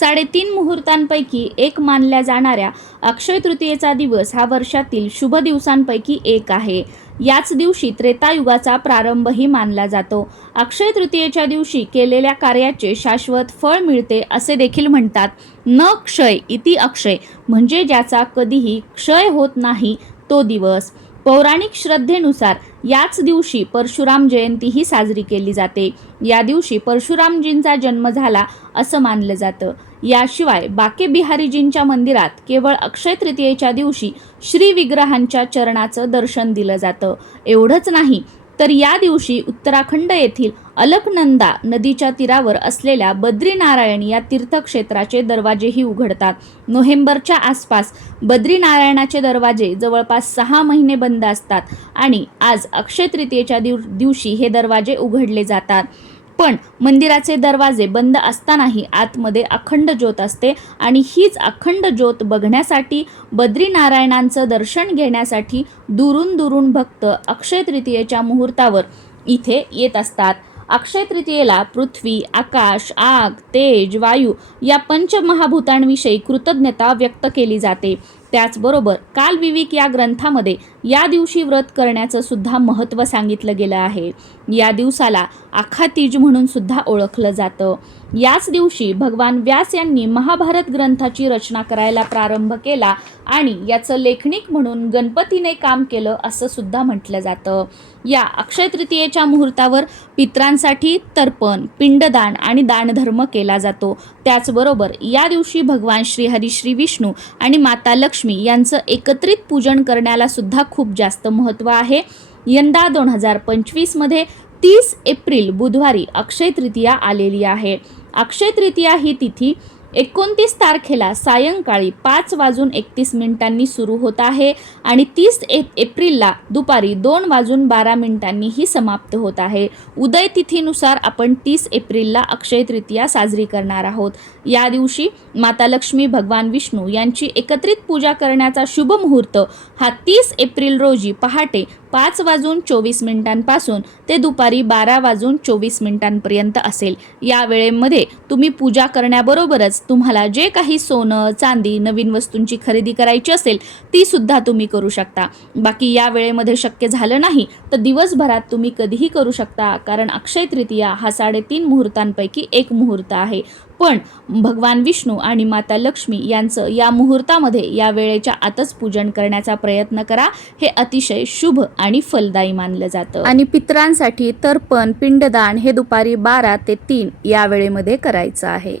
3.5 मुहूर्तांपैकी एक मानल्या जाणाऱ्या अक्षय तृतीयेचा दिवस हा वर्षातील शुभ दिवसांपैकी एक आहे. याच दिवशी त्रेतायुगाचा प्रारंभही मानला जातो. अक्षय तृतीयेच्या दिवशी केलेल्या कार्याचे शाश्वत फळ मिळते असे देखील म्हणतात. न क्षय इति अक्षय, म्हणजे ज्याचा कधीही क्षय होत नाही तो दिवस. पौराणिक श्रद्धेनुसार याच दिवशी परशुराम जयंतीही साजरी केली जाते. या दिवशी परशुरामजींचा जन्म झाला असं मानलं जातं. याशिवाय बाके बिहारीजींच्या मंदिरात केवळ अक्षय तृतीयेच्या दिवशी श्री विग्रहांच्या चरणाचं दर्शन दिलं जातं. एवढंच नाही तर या दिवशी उत्तराखंड येथील अलकनंदा नदीच्या तीरावर असलेल्या बद्रीनारायण या तीर्थक्षेत्राचे दरवाजेही उघडतात. नोव्हेंबरच्या आसपास बद्रीनारायणाचे दरवाजे जवळपास 6 महिने बंद असतात आणि आज अक्षय तृतीयेच्या दिवशी हे दरवाजे उघडले जातात. पण मंदिराचे दरवाजे बंद असतानाही आतमध्ये अखंड ज्योत असते आणि हीच अखंड ज्योत बघण्यासाठी, बद्रीनारायणांचं दर्शन घेण्यासाठी दुरून दुरून भक्त अक्षय तृतीयेच्या मुहूर्तावर इथे येत असतात. अक्षय तृतीयेला पृथ्वी, आकाश, आग, तेज, वायू या पंचमहाभूतांविषयी कृतज्ञता व्यक्त केली जाते. त्याचबरोबर कालविवेक या ग्रंथामध्ये या दिवशी व्रत करण्याचं सुद्धा महत्त्व सांगितलं गेलं आहे. या दिवसाला आखातीज म्हणून सुद्धा ओळखलं जातं. याच दिवशी भगवान व्यास यांनी महाभारत ग्रंथाची रचना करायला प्रारंभ केला आणि याचं लेखनिक म्हणून गणपतीने काम केलं असं सुद्धा म्हटलं जातं. या अक्षय तृतीयेच्या मुहूर्तावर पितरांसाठी तर्पण, पिंडदान आणि दानधर्म केला जातो. त्याचबरोबर या दिवशी भगवान श्रीहरी, श्री विष्णू आणि माता लक्ष्मी यांचं एकत्रित पूजन करण्याला सुद्धा खूप जास्त महत्त्व आहे. यंदा 2025 मध्ये 30 एप्रिल बुधवारी अक्षय तृतीया आलेली आहे. अक्षय तृतीया ही तिथी 29 तारखेला सायंकाळी 5:31 सुरू होत आहे आणि 30 एप्रिलला दुपारी 2:12 ही समाप्त होत आहे. उदय तिथीनुसार आपण 30 एप्रिलला अक्षय तृतीया साजरी करणार आहोत. या दिवशी माता लक्ष्मी, भगवान विष्णू यांची एकत्रित पूजा करण्याचा शुभ मुहूर्त हा 30 एप्रिल रोजी पहाटे 5:24 पासून ते दुपारी 12:24 पर्यंत असेल. या वेळेमध्ये तुम्ही पूजा करण्याबरोबरच तुम्हाला जे काही सोनं, चांदी, नवीन वस्तूंची खरेदी करायची असेल ती सुद्धा तुम्ही करू शकता. बाकी या वेळेमध्ये शक्य झालं नाही तर दिवसभरात तुम्ही कधीही करू शकता, कारण अक्षय तृतीया हा 3.5 मुहूर्तांपैकी एक मुहूर्त आहे. पण भगवान विष्णू आणि माता लक्ष्मी यांचं या मुहूर्तामध्ये या वेळेच्या आतच पूजन करण्याचा प्रयत्न करा. हे अतिशय शुभ आणि फलदायी मानलं जातं. आणि पितरांसाठी तर्पण, पिंडदान हे दुपारी 12 ते 3 या वेळेमध्ये करायचं आहे.